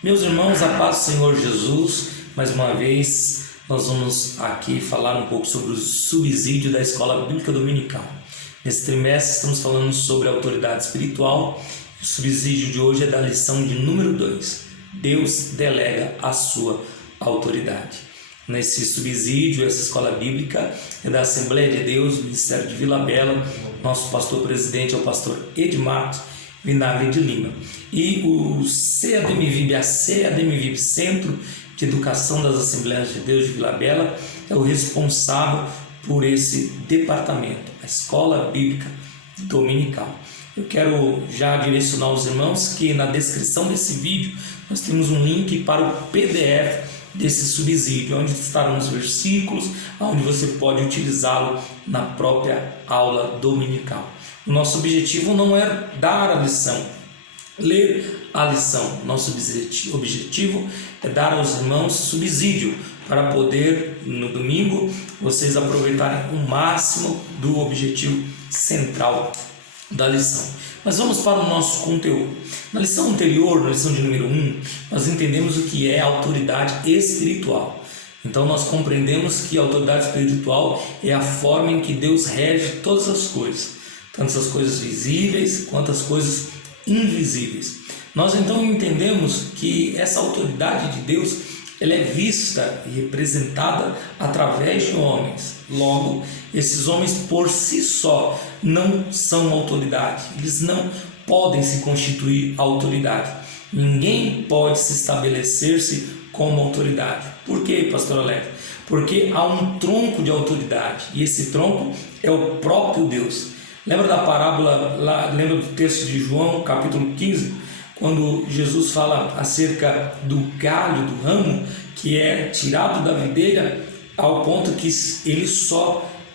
Meus irmãos, a paz do Senhor Jesus, mais uma vez nós vamos aqui falar um pouco sobre o subsídio da Escola Bíblica Dominical. Nesse trimestre estamos falando sobre a autoridade espiritual. O subsídio de hoje é da lição de número 2. Deus delega a sua autoridade. Nesse subsídio, essa escola bíblica é da Assembleia de Deus, Ministério de Vila Bela. Nosso pastor presidente é o pastor Edmar Vinagre de Lima. E o CADMVIB, a CADMVIB, Centro de Educação das Assembleias de Deus de Vila Bela, é o responsável por esse departamento, a Escola Bíblica Dominical. Eu quero já direcionar os irmãos que na descrição desse vídeo nós temos um link para o PDF desse subsídio, onde estarão os versículos, onde você pode utilizá-lo na própria aula dominical. O nosso objetivo não é dar a lição, ler a lição. Nosso objetivo é dar aos irmãos subsídio para poder, no domingo, vocês aproveitarem o máximo do objetivo central da lição. Mas vamos para o nosso conteúdo. Na lição anterior, na lição de número 1, nós entendemos o que é autoridade espiritual. Então nós compreendemos que a autoridade espiritual é a forma em que Deus rege todas as coisas, tanto as coisas visíveis quanto as coisas invisíveis. Nós então entendemos que essa autoridade de Deus ela é vista e representada através de homens. Logo, esses homens por si só não são autoridade. Eles não podem se constituir autoridade. Ninguém pode se estabelecer-se como autoridade. Por quê, pastor Alex? Porque há um tronco de autoridade e esse tronco é o próprio Deus. Lembra da parábola, lembra do texto de João, capítulo 15, quando Jesus fala acerca do galho, do ramo, que é tirado da videira ao ponto que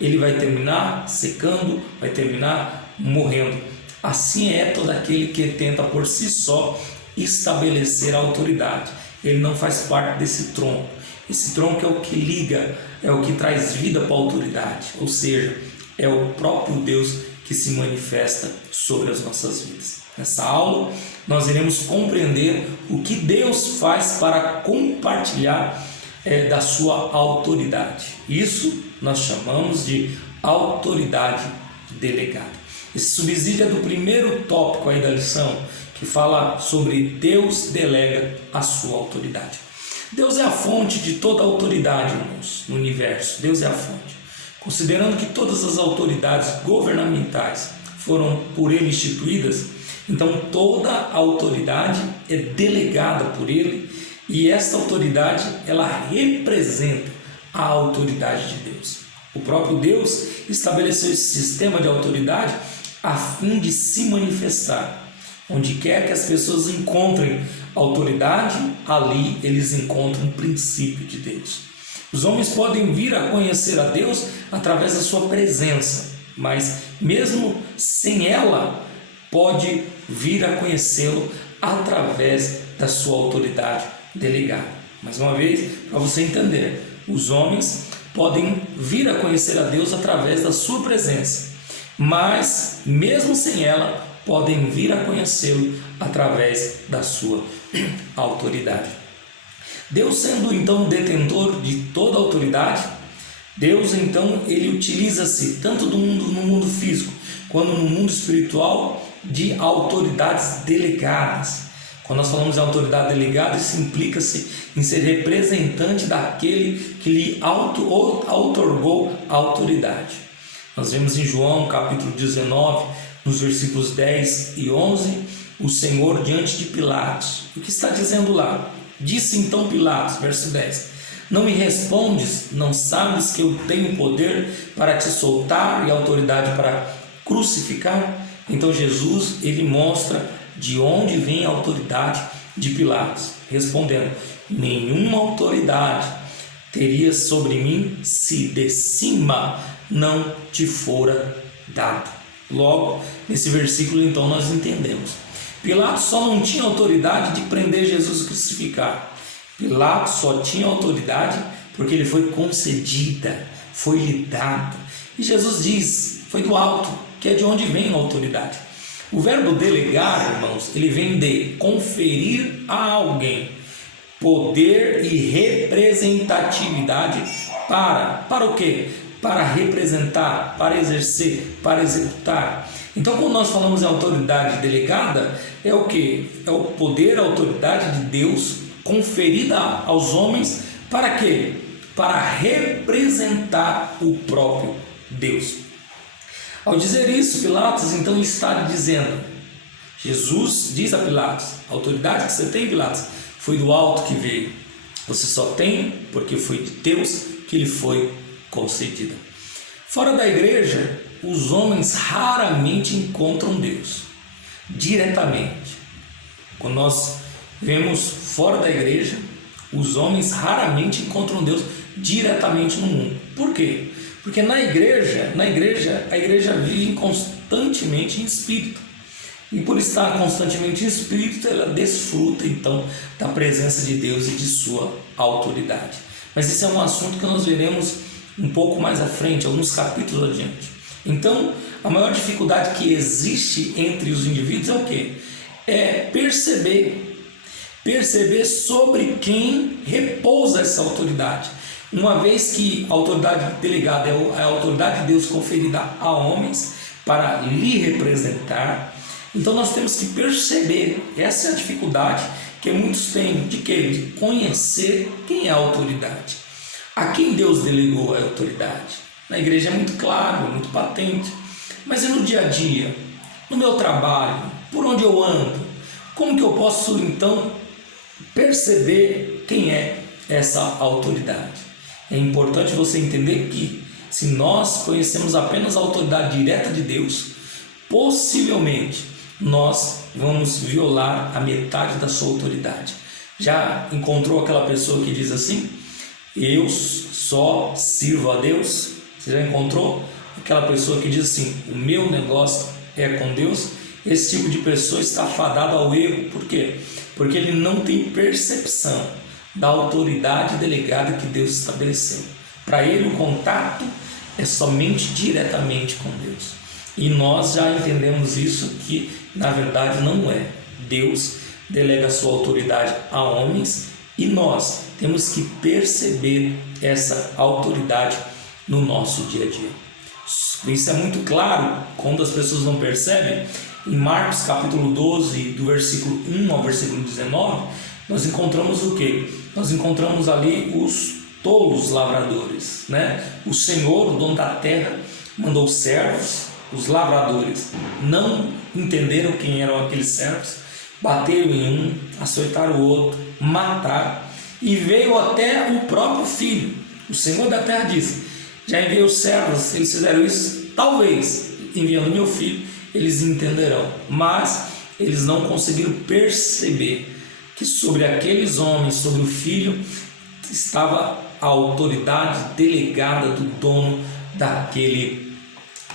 ele vai terminar secando, vai terminar morrendo. Assim é todo aquele que tenta por si só estabelecer a autoridade. Ele não faz parte desse tronco. Esse tronco é o que liga, é o que traz vida para a autoridade, ou seja, é o próprio Deus que se manifesta sobre as nossas vidas. Nessa aula, nós iremos compreender o que Deus faz para compartilhar da sua autoridade. Isso nós chamamos de autoridade delegada. Esse subsídio é do primeiro tópico aí da lição, que fala sobre Deus delega a sua autoridade. Deus é a fonte de toda a autoridade, irmãos, no universo. Deus é a fonte. Considerando que todas as autoridades governamentais foram por Ele instituídas, então toda a autoridade é delegada por Ele e essa autoridade ela representa a autoridade de Deus. O próprio Deus estabeleceu esse sistema de autoridade a fim de se manifestar. Onde quer que as pessoas encontrem autoridade, ali eles encontram o princípio de Deus. Os homens podem vir a conhecer a Deus através da sua presença, mas mesmo sem ela, pode vir a conhecê-lo através da sua autoridade delegada. Mais uma vez, para você entender, os homens podem vir a conhecer a Deus através da sua presença, mas mesmo sem ela, podem vir a conhecê-lo através da sua autoridade. Deus sendo então o detentor de toda a autoridade, Deus então ele utiliza-se tanto no mundo físico quanto no mundo espiritual de autoridades delegadas. Quando nós falamos de autoridade delegada, isso implica-se em ser representante daquele que lhe outorgou a autoridade. Nós vemos em João capítulo 19, nos versículos 10 e 11, o Senhor diante de Pilatos. O que está dizendo lá? Disse então Pilatos, verso 10, não me respondes, não sabes que eu tenho poder para te soltar e autoridade para crucificar? Então Jesus, ele mostra de onde vem a autoridade de Pilatos, respondendo, nenhuma autoridade terias sobre mim se de cima não te fora dado. Logo, nesse versículo então nós entendemos. Pilatos só não tinha autoridade de prender Jesus e crucificar. Pilatos só tinha autoridade porque ele foi concedida, foi lhe dado. E Jesus diz, foi do alto, que é de onde vem a autoridade. O verbo delegar, irmãos, ele vem de conferir a alguém poder e representatividade para o quê? Para representar, para exercer, para executar. Então, quando nós falamos em autoridade delegada, é o quê? É o poder, a autoridade de Deus conferida aos homens para quê? Para representar o próprio Deus. Ao dizer isso, Pilatos então está dizendo, Jesus diz a Pilatos, a autoridade que você tem, Pilatos, foi do alto que veio. Você só tem porque foi de Deus que lhe foi concedida. Fora da igreja, os homens raramente encontram Deus diretamente. Quando nós vemos fora da igreja, os homens raramente encontram Deus diretamente no mundo. Por quê? Porque a igreja vive constantemente em espírito. E por estar constantemente em espírito, ela desfruta então da presença de Deus e de sua autoridade. Mas esse é um assunto que nós veremos um pouco mais à frente, alguns capítulos adiante. Então, a maior dificuldade que existe entre os indivíduos é o quê? É perceber sobre quem repousa essa autoridade. Uma vez que a autoridade delegada é a autoridade de Deus conferida a homens para lhe representar, então nós temos que perceber, essa é a dificuldade que muitos têm, de quê? De conhecer quem é a autoridade. A quem Deus delegou a autoridade? Na igreja é muito claro, é muito patente, mas e no dia a dia? No meu trabalho? Por onde eu ando? Como que eu posso então perceber quem é essa autoridade? É importante você entender que se nós conhecemos apenas a autoridade direta de Deus, possivelmente nós vamos violar a metade da sua autoridade. Já encontrou aquela pessoa que diz assim: eu só sirvo a Deus? Você já encontrou aquela pessoa que diz assim: o meu negócio é com Deus? Esse tipo de pessoa está fadado ao erro. Por quê? Porque ele não tem percepção da autoridade delegada que Deus estabeleceu. Para ele, o contato é somente diretamente com Deus. E nós já entendemos isso, que na verdade não é. Deus delega a sua autoridade a homens e nós temos que perceber essa autoridade no nosso dia a dia. Isso é muito claro quando as pessoas não percebem. Em Marcos capítulo 12, do versículo 1 ao versículo 19, nós encontramos o quê? Nós encontramos ali os tolos lavradores, né? O Senhor, o dono da terra, mandou servos, os lavradores não entenderam quem eram aqueles servos, bateram em um, açoitaram o outro, mataram, e veio até o próprio filho. O Senhor da terra disse: já enviei os servos, eles fizeram isso, talvez enviando meu filho eles entenderão. Mas eles não conseguiram perceber que sobre aqueles homens, sobre o filho, estava a autoridade delegada do dono daquele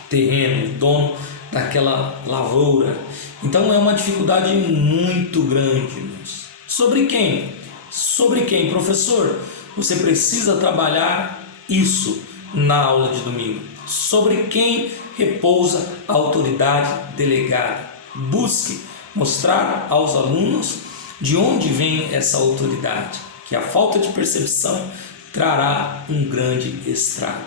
terreno, o dono daquela lavoura. Então é uma dificuldade muito grande, irmãos. Sobre quem? Sobre quem, professor? Você precisa trabalhar isso na aula de domingo. Sobre quem repousa a autoridade delegada. Busque mostrar aos alunos de onde vem essa autoridade, que a falta de percepção trará um grande estrago.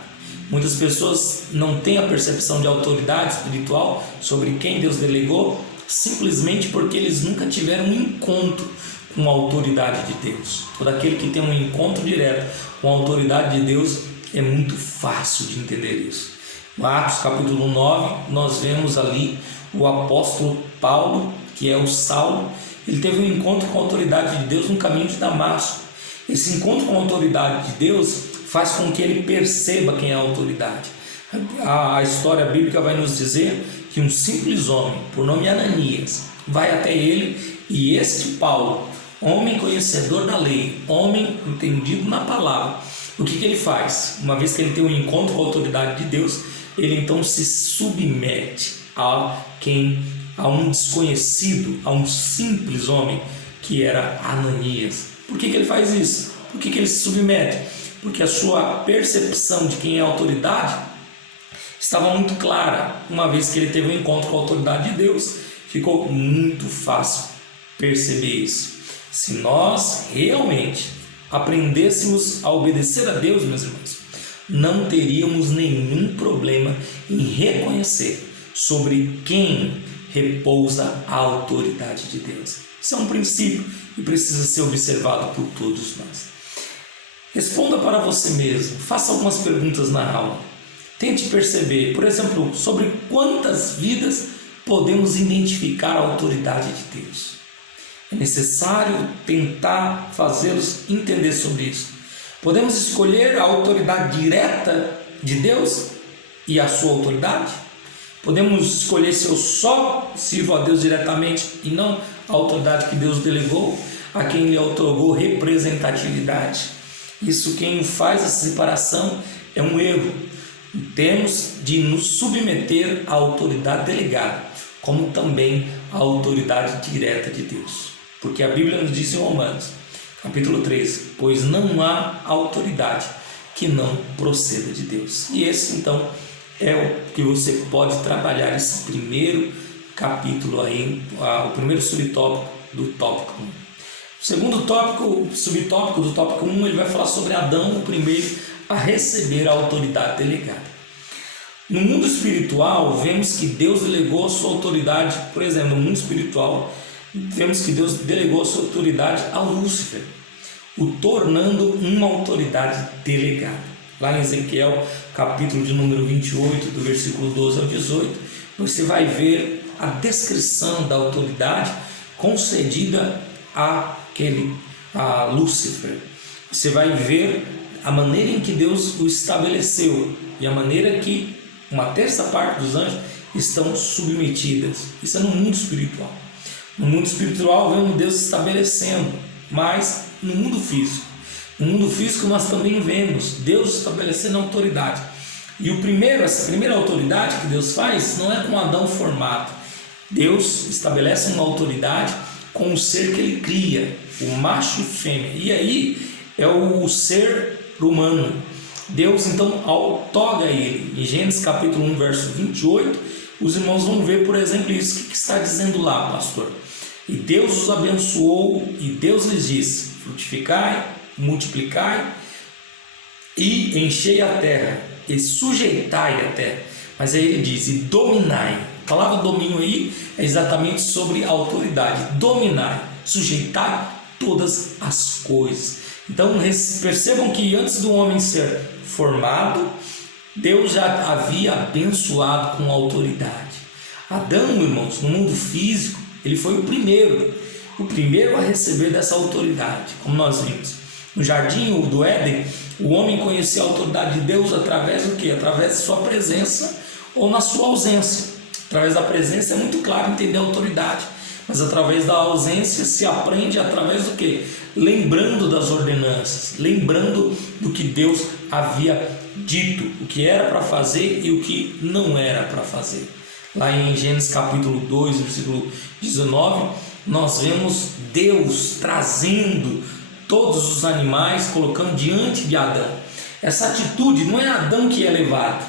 Muitas pessoas não têm a percepção de autoridade espiritual sobre quem Deus delegou, simplesmente porque eles nunca tiveram um encontro com a autoridade de Deus. Todo aquele que tem um encontro direto com a autoridade de Deus, é muito fácil de entender isso. No Atos capítulo 9, nós vemos ali o apóstolo Paulo, que é o Saulo. Ele teve um encontro com a autoridade de Deus no caminho de Damasco. Esse encontro com a autoridade de Deus faz com que ele perceba quem é a autoridade. A história bíblica vai nos dizer que um simples homem, por nome Ananias, vai até ele, e este Paulo, homem conhecedor da lei, homem entendido na palavra, o que ele faz? Uma vez que ele tem um encontro com a autoridade de Deus, ele então se submete a um desconhecido, a um simples homem que era Ananias. Por que ele faz isso? Por que ele se submete? Porque a sua percepção de quem é a autoridade estava muito clara, uma vez que ele teve um encontro com a autoridade de Deus, ficou muito fácil perceber isso. Se nós realmente aprendêssemos a obedecer a Deus, meus irmãos, não teríamos nenhum problema em reconhecer sobre quem repousa a autoridade de Deus. Isso é um princípio que precisa ser observado por todos nós. Responda para você mesmo, faça algumas perguntas na aula. Tente perceber, por exemplo, sobre quantas vidas podemos identificar a autoridade de Deus. É necessário tentar fazê-los entender sobre isso. Podemos escolher a autoridade direta de Deus e a sua autoridade? Podemos escolher se eu só sirvo a Deus diretamente e não a autoridade que Deus delegou, a quem lhe outorgou representatividade. Isso, quem faz essa separação é um erro. Temos de nos submeter à autoridade delegada, como também à autoridade direta de Deus. Porque a Bíblia nos diz em Romanos, capítulo 13, pois não há autoridade que não proceda de Deus. E esse, então, é o que você pode trabalhar esse primeiro capítulo aí, o primeiro subtópico do tópico 1. O segundo tópico, o subtópico do tópico 1, ele vai falar sobre Adão, o primeiro a receber a autoridade delegada. No mundo espiritual, vemos que Deus delegou a sua autoridade, por exemplo, no mundo espiritual, vemos que Deus delegou a sua autoridade a Lúcifer, o tornando uma autoridade delegada. Lá em Ezequiel, capítulo de número 28, do versículo 12 ao 18, você vai ver a descrição da autoridade concedida a Lúcifer. Você vai ver a maneira em que Deus o estabeleceu e a maneira que uma terça parte dos anjos estão submetidas. Isso é no mundo espiritual. No mundo espiritual vemos Deus estabelecendo, mas no mundo físico. No mundo físico nós também vemos Deus estabelecendo autoridade. E essa primeira autoridade que Deus faz não é com Adão formado. Deus estabelece uma autoridade com o ser que ele cria, o macho e fêmea. E aí é o ser humano. Deus então outorga ele. Em Gênesis capítulo 1, verso 28, os irmãos vão ver, por exemplo, isso. O que está dizendo lá, pastor? E Deus os abençoou e Deus lhes disse: frutificai, multiplicai e enchei a terra e sujeitai a terra. Mas aí ele diz: e dominai. A palavra domínio aí é exatamente sobre a autoridade. Dominai, sujeitai todas as coisas. Então percebam que antes do homem ser formado, Deus já havia abençoado com autoridade. Adão, irmãos, no mundo físico, ele foi o primeiro a receber dessa autoridade, como nós vimos. No jardim do Éden, o homem conhecia a autoridade de Deus através do quê? Através de sua presença ou na sua ausência. Através da presença é muito claro entender a autoridade, mas através da ausência se aprende através do quê? Lembrando das ordenanças, lembrando do que Deus havia dito, o que era para fazer e o que não era para fazer. Lá em Gênesis capítulo 2, versículo 19, nós vemos Deus trazendo todos os animais, colocando diante de Adão. Essa atitude não é Adão que é levado,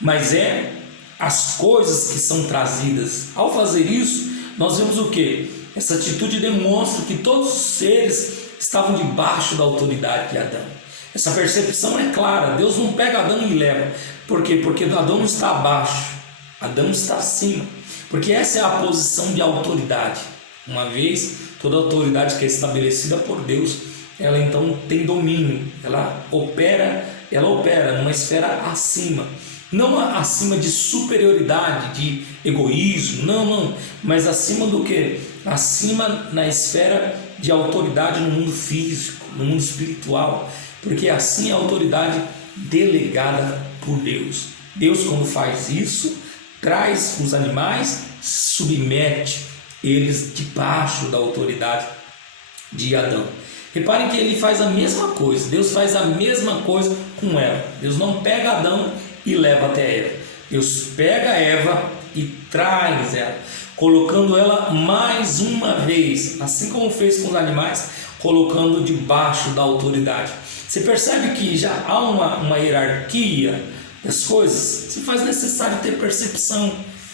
mas é as coisas que são trazidas. Ao fazer isso, nós vemos o que? Essa atitude demonstra que todos os seres estavam debaixo da autoridade de Adão. Essa percepção é clara. Deus não pega Adão e leva. Por quê? Porque Adão não está abaixo, Adão está acima. Porque essa é a posição de autoridade. Uma vez, toda autoridade que é estabelecida por Deus, ela então tem domínio, ela opera numa esfera acima. Não acima de superioridade, de egoísmo, não, mas acima do que? Acima na esfera de autoridade no mundo físico, no mundo espiritual, porque assim é a autoridade delegada por Deus. Deus, quando faz isso, traz os animais, submete eles debaixo da autoridade de Adão. Reparem que ele faz a mesma coisa, Deus faz a mesma coisa com Eva. Deus não pega Adão e leva até Eva. Deus pega Eva e traz ela, colocando ela mais uma vez, assim como fez com os animais, colocando debaixo da autoridade. Você percebe que já há uma hierarquia das coisas? Se faz necessário ter percepção.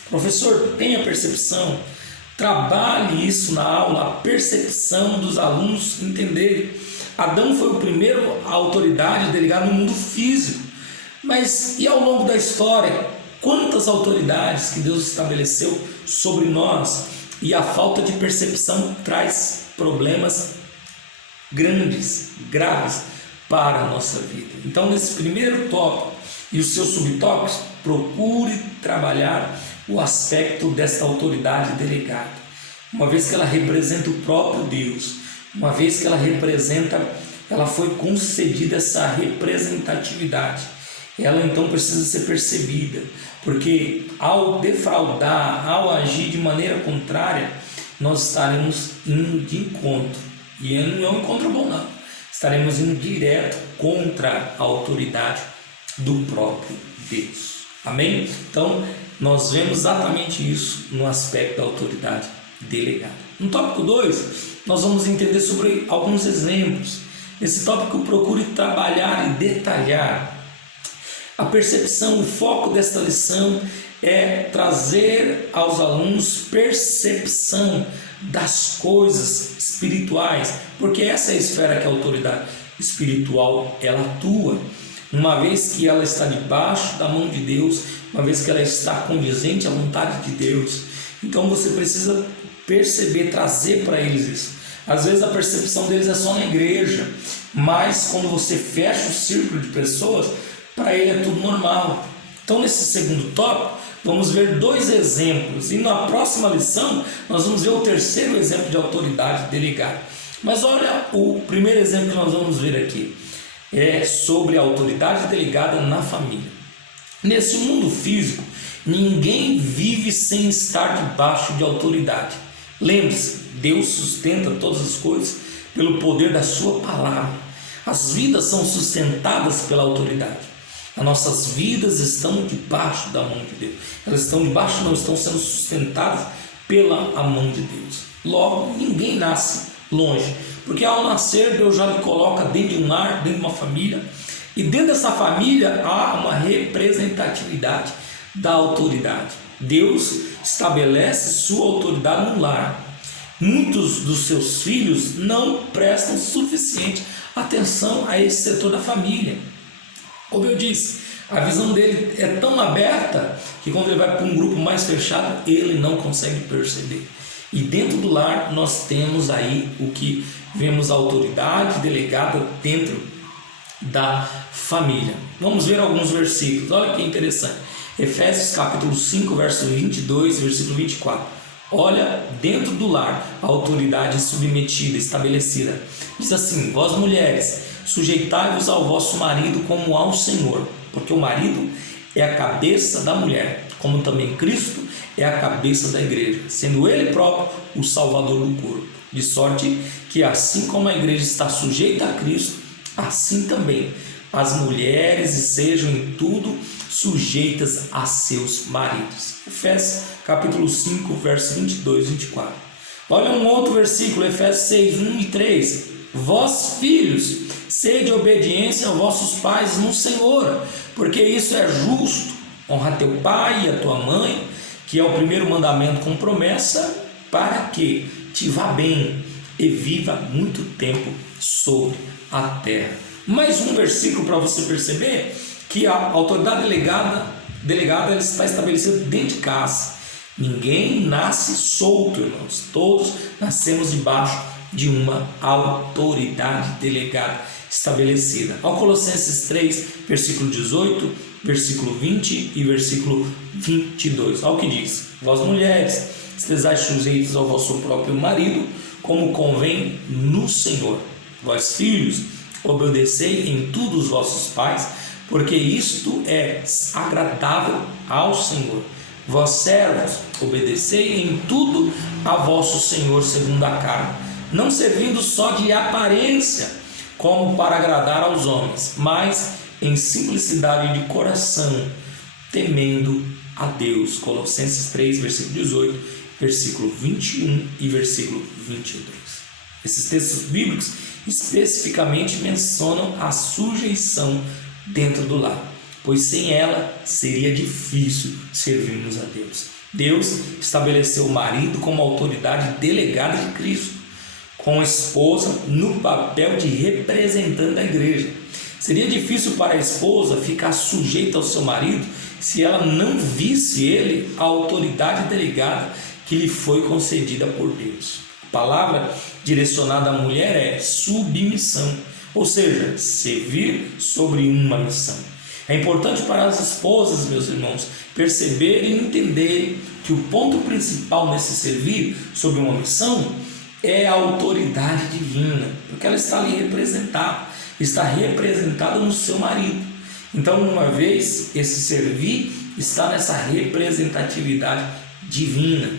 Professor, tenha percepção. Trabalhe isso na aula, a percepção dos alunos entenderem. Adão foi o primeiro a autoridade delegada no mundo físico, mas e ao longo da história, quantas autoridades que Deus estabeleceu sobre nós? E a falta de percepção traz problemas grandes, graves para a nossa vida. Então, nesse primeiro tópico e os seus subtópicos, procure trabalhar o aspecto desta autoridade delegada, uma vez que ela representa o próprio Deus, uma vez que ela foi concedida essa representatividade, ela então precisa ser percebida, porque ao defraudar, ao agir de maneira contrária, nós estaremos indo de encontro, e não é um encontro bom não, estaremos indo direto contra a autoridade do próprio Deus. Amém? Então, nós vemos exatamente isso no aspecto da autoridade delegada. No tópico 2, nós vamos entender sobre alguns exemplos. Nesse tópico, procure trabalhar e detalhar a percepção. O foco desta lição é trazer aos alunos percepção das coisas espirituais, porque essa é a esfera que a autoridade espiritual ela atua. Uma vez que ela está debaixo da mão de Deus, uma vez que ela está condizente à vontade de Deus, então você precisa perceber, trazer para eles isso. Às vezes a percepção deles é só na igreja, mas quando você fecha o círculo de pessoas, para ele é tudo normal. Então, nesse segundo tópico, vamos ver 2 exemplos, e na próxima lição nós vamos ver o terceiro exemplo de autoridade delegada. Mas olha o primeiro exemplo que nós vamos ver aqui. É sobre a autoridade delegada na família. Nesse mundo físico, ninguém vive sem estar debaixo de autoridade. Lembre-se, Deus sustenta todas as coisas pelo poder da sua palavra. As vidas são sustentadas pela autoridade. As nossas vidas estão debaixo da mão de Deus. Elas estão debaixo, não estão sendo sustentadas pela a mão de Deus. Logo, ninguém nasce longe, porque ao nascer Deus já lhe coloca dentro de um lar, dentro de uma família, e dentro dessa família há uma representatividade da autoridade. Deus estabelece sua autoridade no lar. Muitos dos seus filhos não prestam suficiente atenção a esse setor da família. Como eu disse, a visão dele é tão aberta que quando ele vai para um grupo mais fechado, ele não consegue perceber. E dentro do lar nós temos aí o que vemos a autoridade delegada dentro da família. Vamos ver alguns versículos, olha que interessante. Efésios capítulo 5, verso 22, versículo 24. Olha, dentro do lar, a autoridade submetida, estabelecida. Diz assim: vós mulheres, sujeitai-vos ao vosso marido como ao Senhor, porque o marido é a cabeça da mulher, como também Cristo é a cabeça da igreja, sendo ele próprio o salvador do corpo. De sorte que assim como a igreja está sujeita a Cristo, assim também as mulheres sejam em tudo sujeitas a seus maridos. Efésios capítulo 5, verso 22 e 24. Olha um outro versículo, Efésios 6, 1 e 3. Vós, filhos, sede obediência aos vossos pais no Senhor, porque isso é justo. Honra teu pai e a tua mãe, que é o primeiro mandamento com promessa, para que te vá bem e viva muito tempo sobre a terra. Mais um versículo para você perceber que a autoridade delegada ela está estabelecida dentro de casa. Ninguém nasce solto, irmãos. Todos nascemos debaixo de uma autoridade delegada estabelecida. Ao Colossenses 3, versículo 18, versículo 20 e versículo 22. Olha o que diz: vós mulheres, estejais sujeitos ao vosso próprio marido, como convém no Senhor. Vós filhos, obedecei em tudo os vossos pais, porque isto é agradável ao Senhor. Vós servos, obedecei em tudo a vosso Senhor segundo a carne, não servindo só de aparência, como para agradar aos homens, mas em simplicidade de coração, temendo a Deus. Colossenses 3, versículo 18, versículo 21 e versículo 22. Esses textos bíblicos especificamente mencionam a sujeição dentro do lar, pois sem ela seria difícil servirmos a Deus. Deus estabeleceu o marido como autoridade delegada de Cristo, com a esposa no papel de representante da igreja. Seria difícil para a esposa ficar sujeita ao seu marido se ela não visse ele a autoridade delegada que lhe foi concedida por Deus. A palavra direcionada à mulher é submissão, ou seja, servir sobre uma missão. É importante para as esposas, meus irmãos, perceberem e entenderem que o ponto principal nesse servir sobre uma missão é a autoridade divina, porque ela está ali representada, está representada no seu marido. Então, uma vez, esse servir está nessa representatividade divina.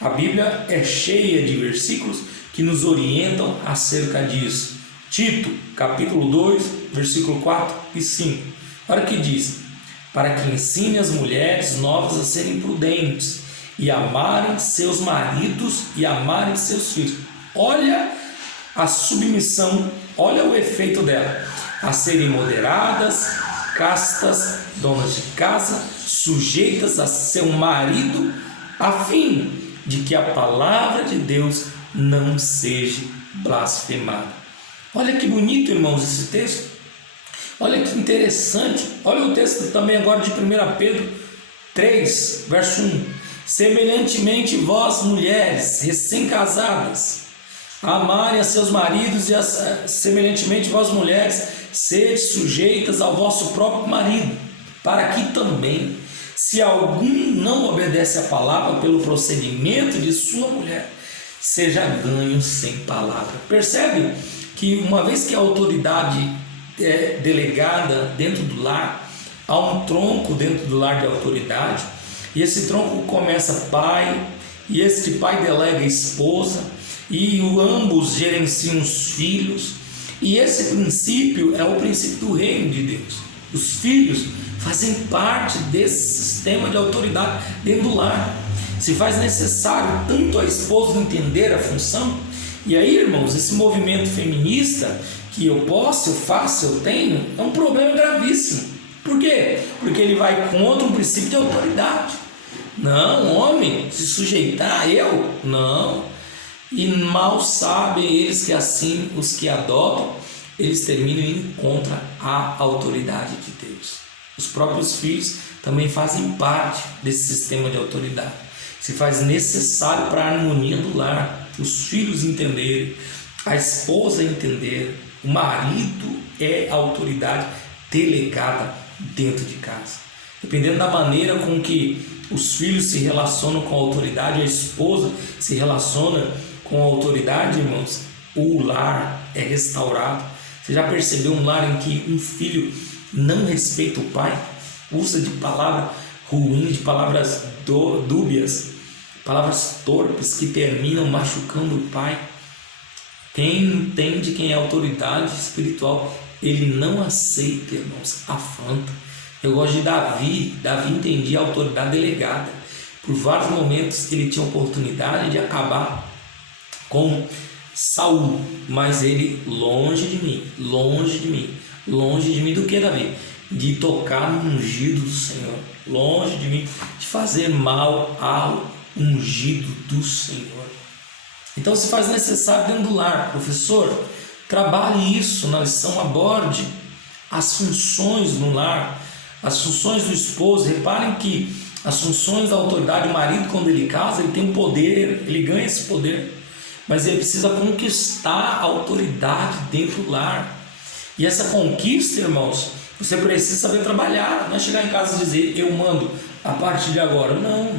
A Bíblia é cheia de versículos que nos orientam acerca disso. Tito, capítulo 2, versículo 4 e 5. Olha o que diz: para que ensine as mulheres novas a serem prudentes e amarem seus maridos e amarem seus filhos. Olha a submissão, olha o efeito dela. A serem moderadas, castas, donas de casa, sujeitas a seu marido, a fim de que a palavra de Deus não seja blasfemada. Olha que bonito, irmãos, esse texto. Olha que interessante. Olha o texto também agora de 1 Pedro 3, verso 1. Semelhantemente, vós mulheres recém-casadas, amarem a seus maridos, e semelhantemente vós mulheres, sede sujeitas ao vosso próprio marido, para que também, se algum não obedece à palavra pelo procedimento de sua mulher, seja ganho sem palavra. Percebe que uma vez que a autoridade é delegada dentro do lar, há um tronco dentro do lar de autoridade, e esse tronco começa pai, e este pai delega a esposa, e ambos gerenciam os filhos, e esse princípio é o princípio do reino de Deus. Os filhos fazem parte desse sistema de autoridade dentro do lar. Se faz necessário tanto a esposa entender a função, e aí, irmãos, esse movimento feminista que eu posso, eu faço, eu tenho, é um problema gravíssimo. Por quê? Porque ele vai contra um princípio de autoridade. Não, homem, se sujeitar, eu? Não. E mal sabem eles que assim os que adotam, eles terminam indo contra a autoridade de Deus. Os próprios filhos também fazem parte desse sistema de autoridade. Se faz necessário para a harmonia do lar, os filhos entenderem, a esposa entender, o marido é a autoridade delegada dentro de casa. Dependendo da maneira com que os filhos se relacionam com a autoridade, a esposa se relaciona com a autoridade, irmãos, o lar é restaurado. Você já percebeu um lar em que um filho não respeita o pai? Usa de palavra ruim, de palavras dúbias, palavras torpes que terminam machucando o pai. Quem entende quem é autoridade espiritual, ele não aceita, irmãos, afronta. Eu gosto de Davi. Davi entendia a autoridade delegada. Por vários momentos ele tinha oportunidade de acabar com Saul, mas ele longe de mim do que, Davi? De tocar no ungido do Senhor, longe de mim de fazer mal ao ungido do Senhor. Então se faz necessário dentro do lar, professor, trabalhe isso na lição, aborde as funções no lar, as funções do esposo. Reparem que as funções da autoridade, o marido quando ele casa, ele tem um poder, ele ganha esse poder, mas ele precisa conquistar a autoridade dentro do lar. E essa conquista, irmãos, você precisa saber trabalhar. Não é chegar em casa e dizer, eu mando a partir de agora. Não.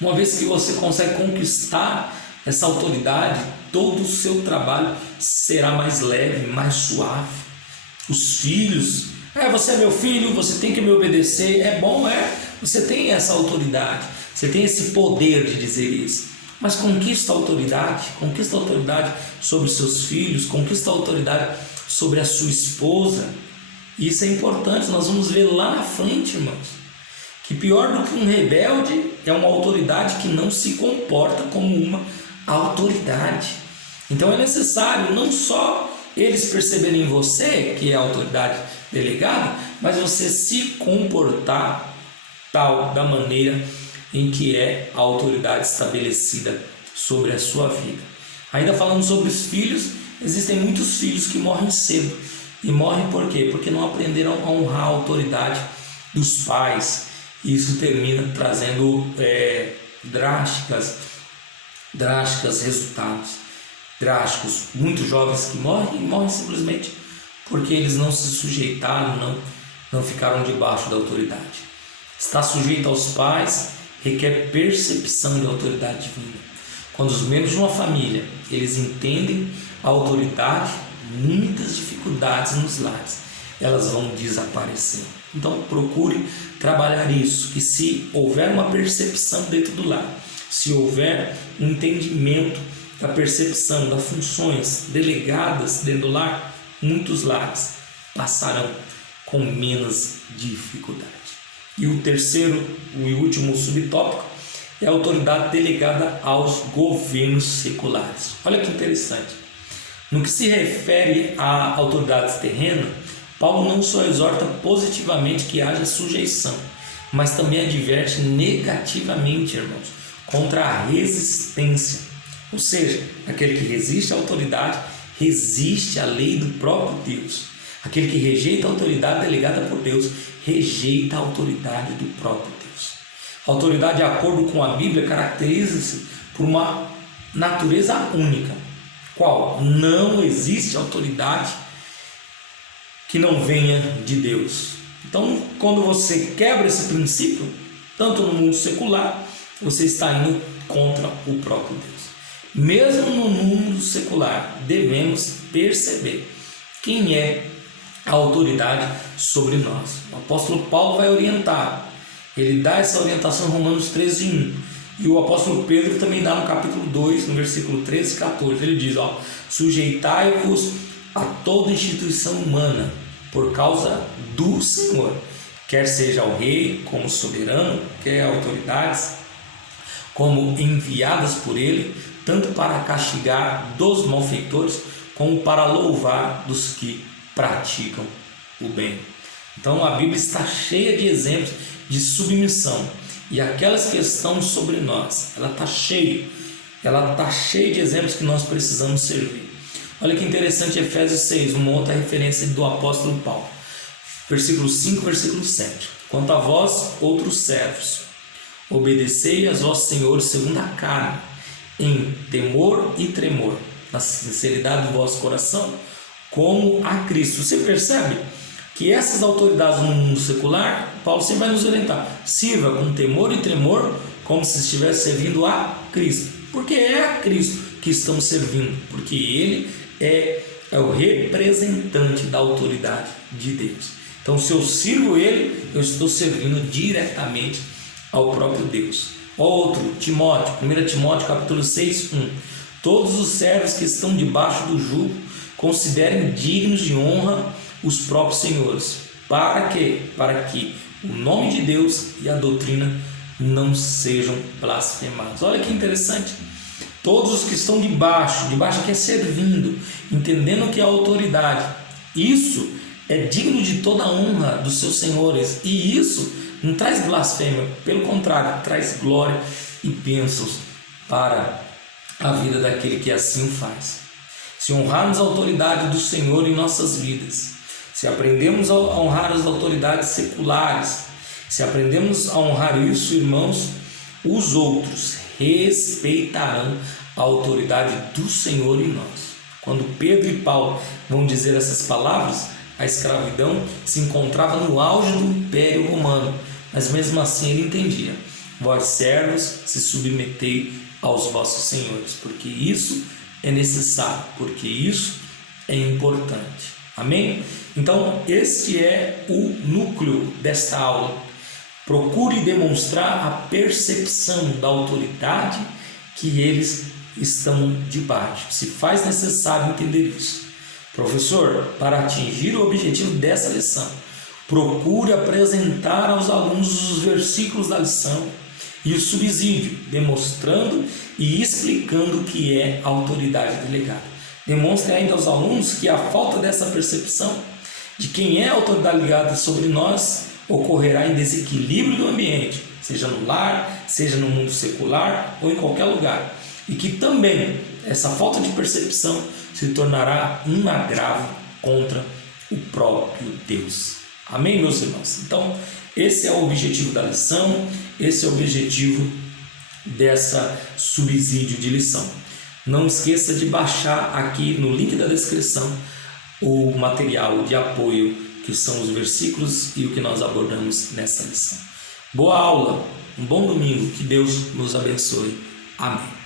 Uma vez que você consegue conquistar essa autoridade, todo o seu trabalho será mais leve, mais suave. Os filhos, você é meu filho, você tem que me obedecer. É bom, você tem essa autoridade, você tem esse poder de dizer isso. Mas conquista a autoridade sobre os seus filhos, conquista a autoridade sobre a sua esposa. Isso é importante, nós vamos ver lá na frente, irmãos, que pior do que um rebelde é uma autoridade que não se comporta como uma autoridade. Então é necessário não só eles perceberem em você que é a autoridade delegada, mas você se comportar da maneira em que é a autoridade estabelecida sobre a sua vida. Ainda falando sobre os filhos, existem muitos filhos que morrem cedo. E morrem por quê? Porque não aprenderam a honrar a autoridade dos pais. E isso termina trazendo drásticos resultados. Drásticos. Muitos jovens que morrem e morrem simplesmente porque eles não se sujeitaram, não ficaram debaixo da autoridade. Estar sujeito aos pais requer percepção de autoridade divina. Quando os membros de uma família eles entendem a autoridade, muitas dificuldades nos lares elas vão desaparecer. Então procure trabalhar isso, que se houver uma percepção dentro do lar, se houver um entendimento da percepção das funções delegadas dentro do lar, muitos lares passarão com menos dificuldade. E o terceiro e último subtópico é a autoridade delegada aos governos seculares. Olha que interessante. No que se refere à autoridade terrena, Paulo não só exorta positivamente que haja sujeição, mas também adverte negativamente, irmãos, contra a resistência. Ou seja, aquele que resiste à autoridade, resiste à lei do próprio Deus. Aquele que rejeita a autoridade delegada por Deus, rejeita a autoridade do próprio Deus. A autoridade, de acordo com a Bíblia, caracteriza-se por uma natureza única. Qual? Não existe autoridade que não venha de Deus. Então, quando você quebra esse princípio, tanto no mundo secular, você está indo contra o próprio Deus. Mesmo no mundo secular, devemos perceber quem é a autoridade sobre nós. O apóstolo Paulo vai orientar. Ele dá essa orientação em Romanos 13:1. E o apóstolo Pedro também dá no capítulo 2, no versículo 13 e 14. Ele diz, sujeitai-vos a toda instituição humana por causa do Senhor, quer seja o rei como soberano, quer autoridades como enviadas por ele, tanto para castigar dos malfeitores, como para louvar dos que praticam o bem. Então a Bíblia está cheia de exemplos de submissão, e aquelas que estão sobre nós, ela está cheia de exemplos que nós precisamos servir. Olha que interessante, Efésios 6, uma outra referência do apóstolo Paulo, versículo 5, versículo 7. Quanto a vós, outros servos, obedecei aos vossos senhores segundo a carne, em temor e tremor, na sinceridade do vosso coração, como a Cristo. Você percebe que essas autoridades no mundo secular, Paulo sempre vai nos orientar: sirva com temor e tremor, como se estivesse servindo a Cristo, porque é a Cristo que estamos servindo, porque Ele é o representante da autoridade de Deus. Então, se eu sirvo Ele, eu estou servindo diretamente ao próprio Deus. Outro, Timóteo, 1 Timóteo capítulo 6:1. Todos os servos que estão debaixo do jugo considerem dignos de honra os próprios senhores. Para quê? Para que o nome de Deus e a doutrina não sejam blasfemados. Olha que interessante. Todos os que estão debaixo que é servindo, entendendo que é a autoridade, isso é digno de toda a honra dos seus senhores. E isso não traz blasfêmia, pelo contrário, traz glória e bênçãos para a vida daquele que assim o faz. Se honrarmos a autoridade do Senhor em nossas vidas, se aprendemos a honrar as autoridades seculares, se aprendemos a honrar isso, irmãos, os outros respeitarão a autoridade do Senhor em nós. Quando Pedro e Paulo vão dizer essas palavras, a escravidão se encontrava no auge do Império Romano, mas mesmo assim ele entendia: vós servos, se submetei aos vossos senhores, porque isso é necessário, porque isso é importante. Amém? Então este é o núcleo desta aula. Procure demonstrar a percepção da autoridade que eles estão debaixo. Se faz necessário entender isso. Professor, para atingir o objetivo dessa lição, procure apresentar aos alunos os versículos da lição e o subsídio, demonstrando e explicando o que é a autoridade delegada. Demonstre ainda aos alunos que a falta dessa percepção de quem é a autoridade delegada sobre nós ocorrerá em desequilíbrio do ambiente, seja no lar, seja no mundo secular ou em qualquer lugar. E que também essa falta de percepção se tornará um agravo contra o próprio Deus. Amém, meus irmãos? Então, esse é o objetivo da lição, esse é o objetivo dessa subsídio de lição. Não esqueça de baixar aqui no link da descrição o material de apoio, que são os versículos e o que nós abordamos nessa lição. Boa aula, um bom domingo, que Deus nos abençoe. Amém.